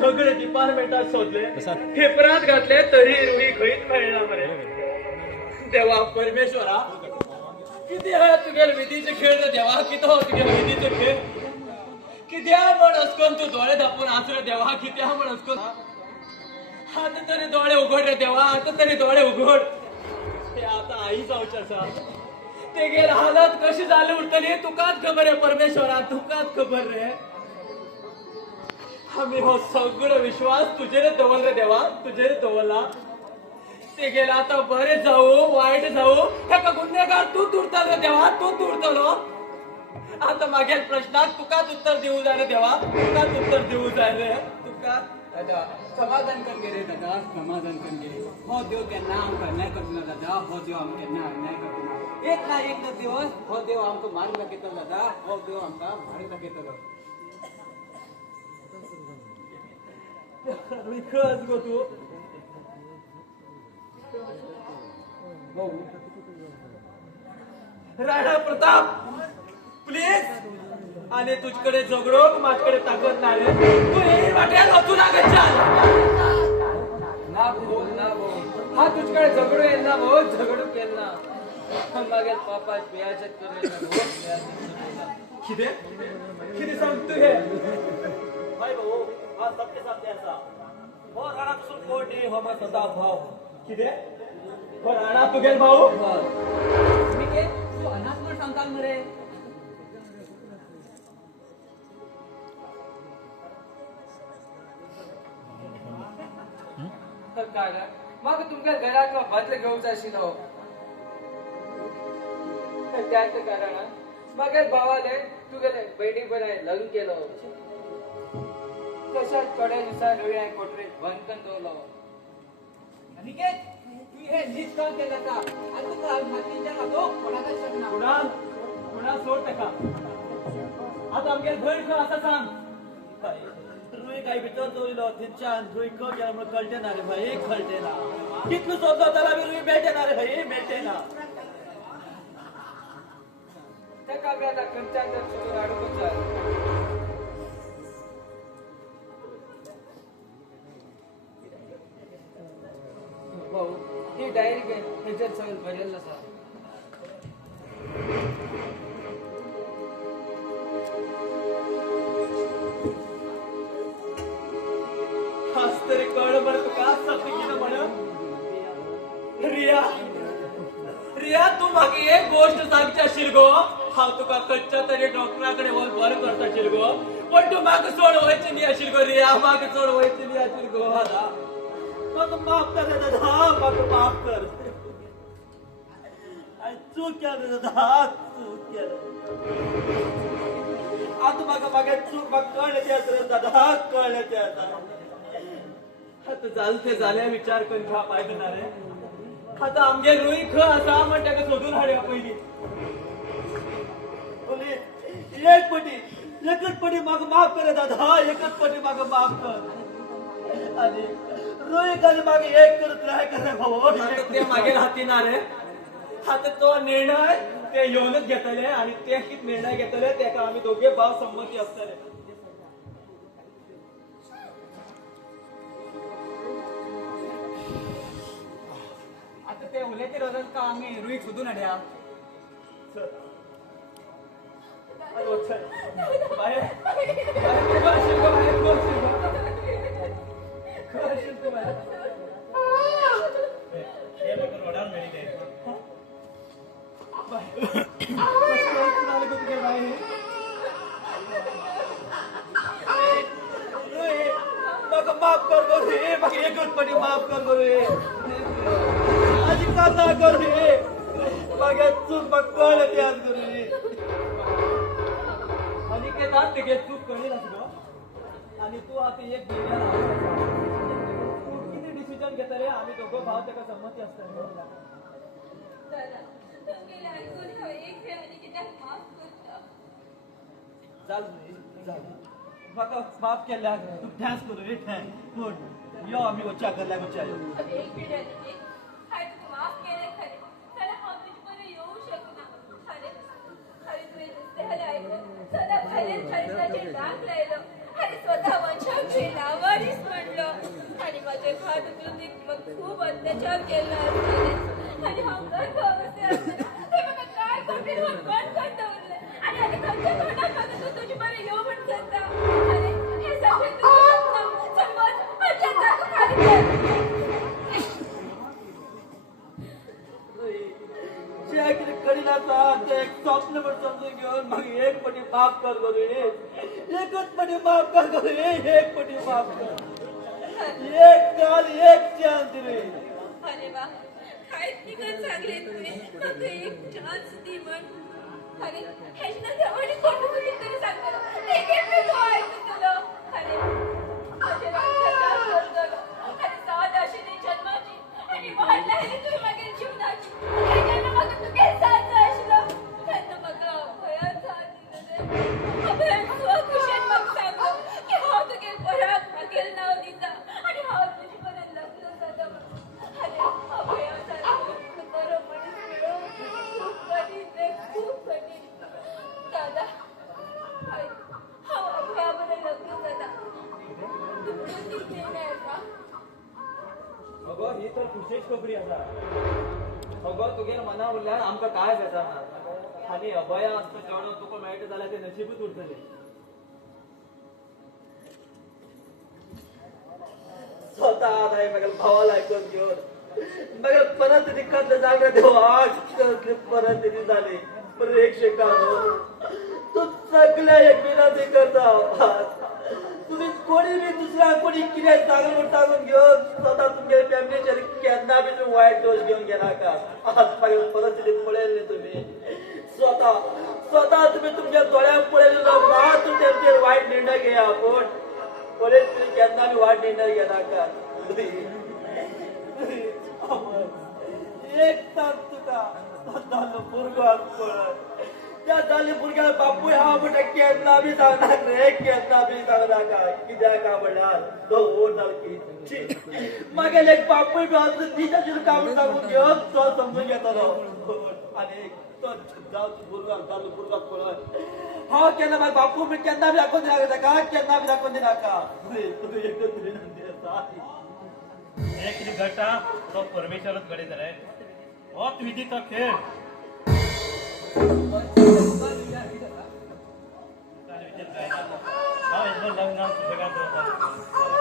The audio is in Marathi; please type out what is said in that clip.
सगळे डिपार्टमेंटात शोधले, पेपरात घातले तरी रुई खंयच मेळना मरे. देवा परमेश्वरा, किती हा तुगेल विधीचे खेळ रे देवा, किती हो तुगेल विधीचे खेळ. कित्या म्हण असकोन तू डोळे धापून आसरे देवा, कित्या म्हण असकोन. आता तरी डोळे उघड रे देवा, आता तरी डोळे उघड. हे आता आई जाऊचे आसा. ते गेल हालत कशी झाली उरतली तुकाच खबर आहे परमेश्वरा, तुकाच खबर रे. आम्ही हो सगळं विश्वास तुझेर दवल रे देवा, तुझेर दवला. ते गेला आता बरे जाऊ वाईट जाऊ एका गुन्हेगार तूच उरतलो देवा, तूच उरतलो. आता मागील प्रश्नात तुकाच उत्तर देऊ जाय रे देवा, तुकाच उत्तर देऊ जाय रे. तुका दादा समाधान कर गे रे दादा, समाधान कर गे. हो देव केन्ना आमकां अन्याय करना दादा, हो देव आमकां केन्ना अन्याय करना. एक ना एक दिवस हो देव आमकां मारून दाखयतलो दादा, हो देव आमकां मारून दाखयतलो. खरंच गो तू. राणा प्रताप प्लीज, आणि तुझकडे झगडोक माझकडे ताकद नाही रे. तू येई वाट्यात होतू ना गच्चाल. ना बोल हा तुझकडे झगडू येईल ना भाऊ, झगडू केल ना. मागेल पापात बियाचत करेल ना भाऊ. किती किती सांगतो हे भाई भाऊ, हा सत्य साध्य असा. हो राणापासून कोणी हो मग सदा भाव. किती हो राणा तुगेल भाऊ. मी के तू अनाथ कोण सांगताल मरे. काय मग तुमच्या घरात बदल घेऊन जाशील. त्याच कारण मग भावाले तुझ्या बहिणी बरं लग्न केलं. तशाच थोड्या दिवसात रवी कोठरीत बंधन ठेवलं. निकेत तू हे नीट काम केलं का. आणि तुला मातीच्या लागो कोणाचा शब्द पुन्हा सोड टाका. आता आमच्या घरी खा असं सांग. रुई काही भितर जोडलो तिच्यान रुई क गेला म्हणून कळते ना रे भाई, कळते ना. कितलं शोधलो त्याला बी रुई भेटे ना रे भाई, भेटे ना. त्या काव्याला खर्चांचा सोडून अडकून जा. भाऊ ही डायरी घे, ह्याच्यात सगळं भरेल नसा. आज तरी कळलं बरं तू का सत्य केलं म्हण. रिया रिया, तू मागे एक गोष्ट सांगची असेल गो. हा तुका कच्च्या तरी डॉक्टराकडे वळ बरं करता असेल गो, पण तू माग सोड व्हायची नाही असेल गो. रिया माग सोड व्हायची नाही असेल गो. मग माफ कर रे दादा, मग माफ कर. आणि चूक केलं रे दादा, चूक केलं. आता मग मागे चूक मग कळलं त्यात रे दादा, कळलं त्यात. आता चालते झाल्या विचार करून खा पाहिजे ना रे. आता आमगे रुई ख असा म्हणते का शोधून हाडूया पहिली. बोले एक पटी एकच पटी माग माफ कर दादा, एकच पटी माग माफ कर. आणि रोई खाली मागे एक करत राह करे भाऊ. आता ते मागे राहते ना रे. आता तो निर्णय ते येऊनच घेतले आणि ते किती निर्णय घेतले ते का आम्ही दोघे भाव संमती असतले. आता ते उल्याची रोजच का आम्ही रुई शोधून हाडया. बाहेर माफ कर गो रे, मग एकच पटी माफ कर गो रे. आजी का कर रे, मग चूक मग कळलं त्यात करू रे. आणि ते दात ते तू कळेलच गो. आणि तू आता एक गेल्या तू किती डिसिजन घेता रे. आम्ही दोघं भाव त्याला संमती असतात. चाल म्हाका माफ केल्या तू थँक्स करू रे, थँक्स गुड. यो आम्ही वच्चा करल्या वच्चा यो. स्वतः वंशावळी नावाने आपले भात उचलून मग खूप अत्याचार केला असताना आणि आमदार भावसे असताना ते मला काय करतील मग बंद करता उरले आणि आता त्यांच्या तोंडात तो तुझी बरे येऊ म्हणतात अरे हे सगळे तुझे स्वप्न समज माझ्या जागा खाली कर कडीला एक स्वप्न पण समजून घेऊन मग एक पटी माफ कर करू एकच पटी माफ कर करू एक पटी माफ कर एक काल एक चान्स रे अरे वा काय तिकड चांगले तुम्ही फक्त एक चान्स दे म्हण अरे ह्याच्यानंतर आणि कोण तरी सांगतो ते मी तो ऐकतो तुला अरे माझ्या रक्ताच्या गरजला अरे सात अशी जन्माची आणि वाढलेली तुझी मागे जीवनाची ह्याच्यानं मग तू काय साथ असलं ह्यानं मग भयात अभय खुशाल मग सांगतो की हा तू गेल पराग मागेल नाव दिता आणि हा तुझी पर्यंत लग्न झालं अरे अभयासारखं बरं मनीस मिळवून खूप कठीण रे खूप कठीण दादा हा अभयामध्ये लग्न झाला तू किती नाही का अगं ही तर खुशीच खबरी आसा अगं तुगे मना उरल्यार आमकां काय बेजारना आनी अभया असता चेडो तुका मेळटा जाल्यार ते नशीबूच उरतले स्वतः नाही मग भावाला ऐकून घेऊन मग परत रिकात जागा देवा परत झाली परीक्षे काढून तू सगळ्या एक विनंती करता तुम्ही कोणी बी दुसऱ्या कोणी कितें सांगून घेऊन स्वतः तुमच्या फॅमिलीचे केन्ना बी तुम्ही वाईट दोष घेऊन गेला का आज मागील परिस्थिती पळयली तुम्ही स्वतः तुम्ही तुमच्या दोळ्यात पळयलेलो मात्र त्यांचे वाईट निर्णय घ्या पण परत तुम्ही केन्ना बी वाईट निर्णय घेला का एक तास तुका झालं भुरगो पळत त्या झाली भुरग्या बापू हा म्हणटा केन्ना बी सांगणार रे केन्ना बी सांगणार का कित्याक का म्हणल्यार तो ओट सारकी मागेल एक बापूय बी असलो तिच्या तिथं काम सांगून घेऊन तो समजून घेतलो आणि तो जाऊ भुरगा पळत हा केन्ना म्हाका बापू बी केन्ना बी दाखोवन दिना ताका केन्ना बी दाखोवन दिना का तुका एकच विनंती आसा हे कितें घडटा तो परमेश्वरच घडयता रे होच विधीचो खेळ लग्नात सुशेगाद